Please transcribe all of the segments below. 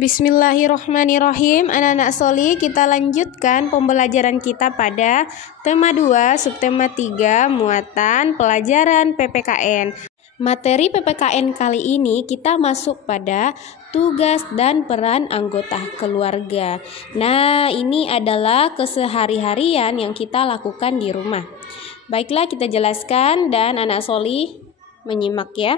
Bismillahirrohmanirrohim. Anak-anak Soli, kita lanjutkan pembelajaran kita pada tema 2, subtema 3, muatan pelajaran PPKN. Materi PPKN kali ini kita masuk pada tugas dan peran anggota keluarga. Nah, ini adalah kesehari-harian yang kita lakukan di rumah. Baiklah, kita jelaskan dan anak Soli menyimak ya.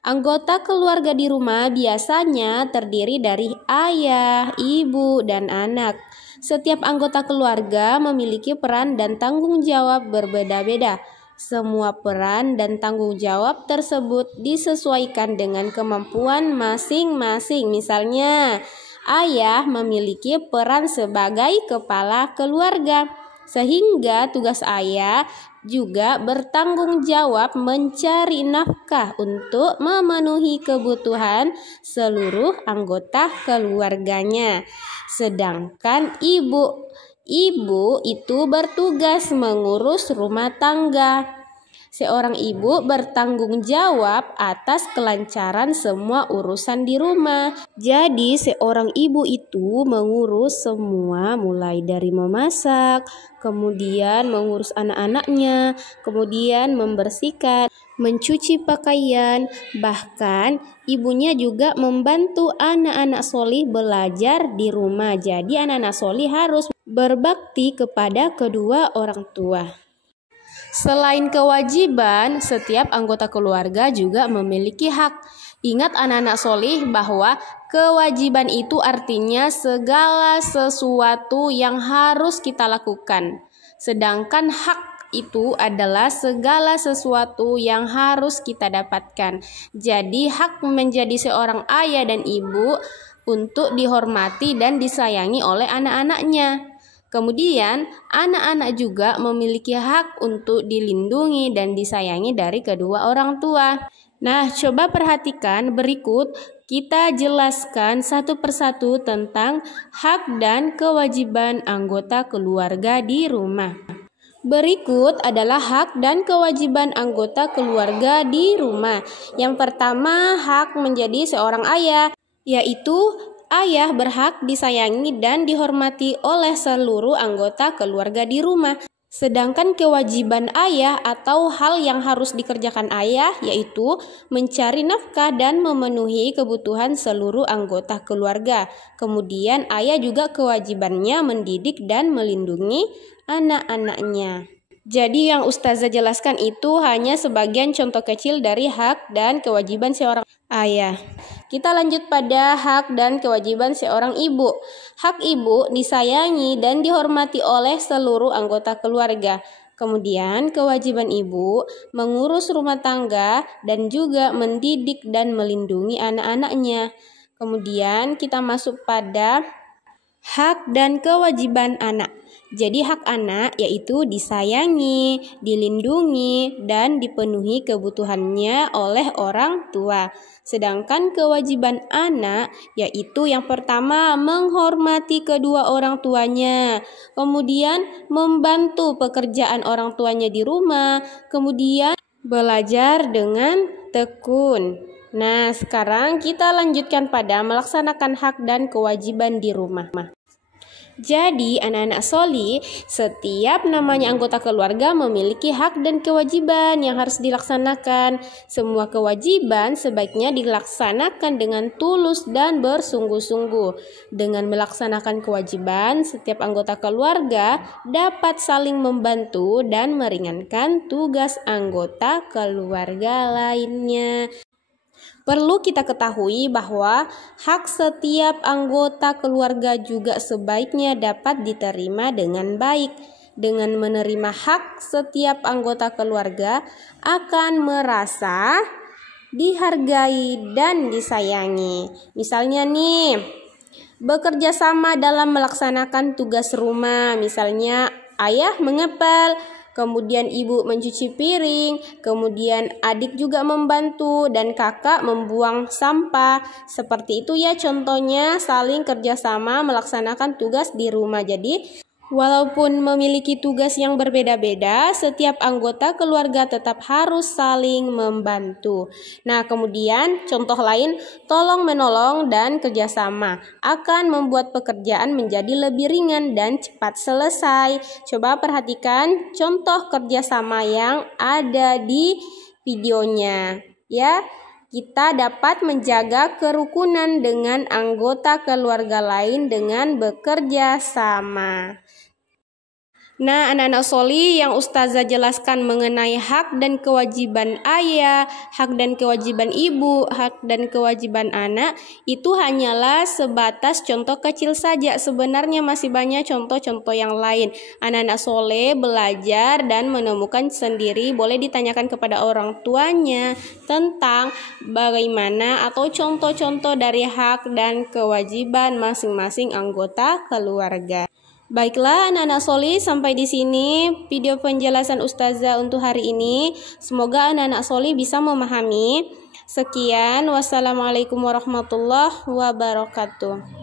Anggota keluarga di rumah biasanya terdiri dari ayah, ibu, dan anak. Setiap anggota keluarga memiliki peran dan tanggung jawab berbeda-beda. Semua peran dan tanggung jawab tersebut disesuaikan dengan kemampuan masing-masing. Misalnya, ayah memiliki peran sebagai kepala keluarga, sehingga tugas ayah juga bertanggung jawab mencari nafkah untuk memenuhi kebutuhan seluruh anggota keluarganya. Sedangkan ibu itu bertugas mengurus rumah tangga. Seorang ibu bertanggung jawab atas kelancaran semua urusan di rumah. Jadi seorang ibu itu mengurus semua, mulai dari memasak, kemudian mengurus anak-anaknya, kemudian membersihkan, mencuci pakaian, bahkan ibunya juga membantu anak-anak solih belajar di rumah. Jadi anak-anak solih harus berbakti kepada kedua orang tua. Selain kewajiban, setiap anggota keluarga juga memiliki hak. Ingat anak-anak solih bahwa kewajiban itu artinya segala sesuatu yang harus kita lakukan. Sedangkan hak itu adalah segala sesuatu yang harus kita dapatkan. Jadi hak menjadi seorang ayah dan ibu untuk dihormati dan disayangi oleh anak-anaknya. Kemudian, anak-anak juga memiliki hak untuk dilindungi dan disayangi dari kedua orang tua. Nah, coba perhatikan berikut kita jelaskan satu persatu tentang hak dan kewajiban anggota keluarga di rumah. Berikut adalah hak dan kewajiban anggota keluarga di rumah. Yang pertama, hak menjadi seorang ayah, yaitu ayah berhak disayangi dan dihormati oleh seluruh anggota keluarga di rumah. Sedangkan kewajiban ayah atau hal yang harus dikerjakan ayah yaitu mencari nafkah dan memenuhi kebutuhan seluruh anggota keluarga. Kemudian ayah juga kewajibannya mendidik dan melindungi anak-anaknya. Jadi yang Ustazah jelaskan itu hanya sebagian contoh kecil dari hak dan kewajiban seorang ayah. Kita lanjut pada hak dan kewajiban seorang ibu. Hak ibu disayangi dan dihormati oleh seluruh anggota keluarga. Kemudian kewajiban ibu mengurus rumah tangga dan juga mendidik dan melindungi anak-anaknya. Kemudian kita masuk pada hak dan kewajiban anak. Jadi hak anak yaitu disayangi, dilindungi, dan dipenuhi kebutuhannya oleh orang tua. Sedangkan kewajiban anak yaitu yang pertama menghormati kedua orang tuanya, kemudian membantu pekerjaan orang tuanya di rumah, kemudian belajar dengan tekun. Nah, sekarang kita lanjutkan pada melaksanakan hak dan kewajiban di rumah. Jadi, anak-anak soli, setiap namanya anggota keluarga memiliki hak dan kewajiban yang harus dilaksanakan. Semua kewajiban sebaiknya dilaksanakan dengan tulus dan bersungguh-sungguh. Dengan melaksanakan kewajiban, setiap anggota keluarga dapat saling membantu dan meringankan tugas anggota keluarga lainnya. Perlu kita ketahui bahwa hak setiap anggota keluarga juga sebaiknya dapat diterima dengan baik. Dengan menerima hak, setiap anggota keluarga akan merasa dihargai dan disayangi. Misalnya nih, bekerja sama dalam melaksanakan tugas rumah. Misalnya ayah mengepel, kemudian ibu mencuci piring, kemudian adik juga membantu, dan kakak membuang sampah. Seperti itu ya contohnya saling kerjasama melaksanakan tugas di rumah. Jadi Walaupun memiliki tugas yang berbeda-beda, setiap anggota keluarga tetap harus saling membantu. Nah, kemudian contoh lain, tolong-menolong dan kerjasama akan membuat pekerjaan menjadi lebih ringan dan cepat selesai. Coba perhatikan contoh kerjasama yang ada di videonya, ya. Kita dapat menjaga kerukunan dengan anggota keluarga lain dengan bekerja sama. Nah, anak-anak Soli, yang Ustazah jelaskan mengenai hak dan kewajiban ayah, hak dan kewajiban ibu, hak dan kewajiban anak, itu hanyalah sebatas contoh kecil saja. Sebenarnya masih banyak contoh-contoh yang lain. Anak-anak Soleh belajar dan menemukan sendiri, boleh ditanyakan kepada orang tuanya tentang bagaimana atau contoh-contoh dari hak dan kewajiban masing-masing anggota keluarga. Baiklah anak-anak Soli, sampai di sini video penjelasan Ustazah untuk hari ini. Semoga anak-anak Soli bisa memahami. Sekian, wassalamualaikum warahmatullahi wabarakatuh.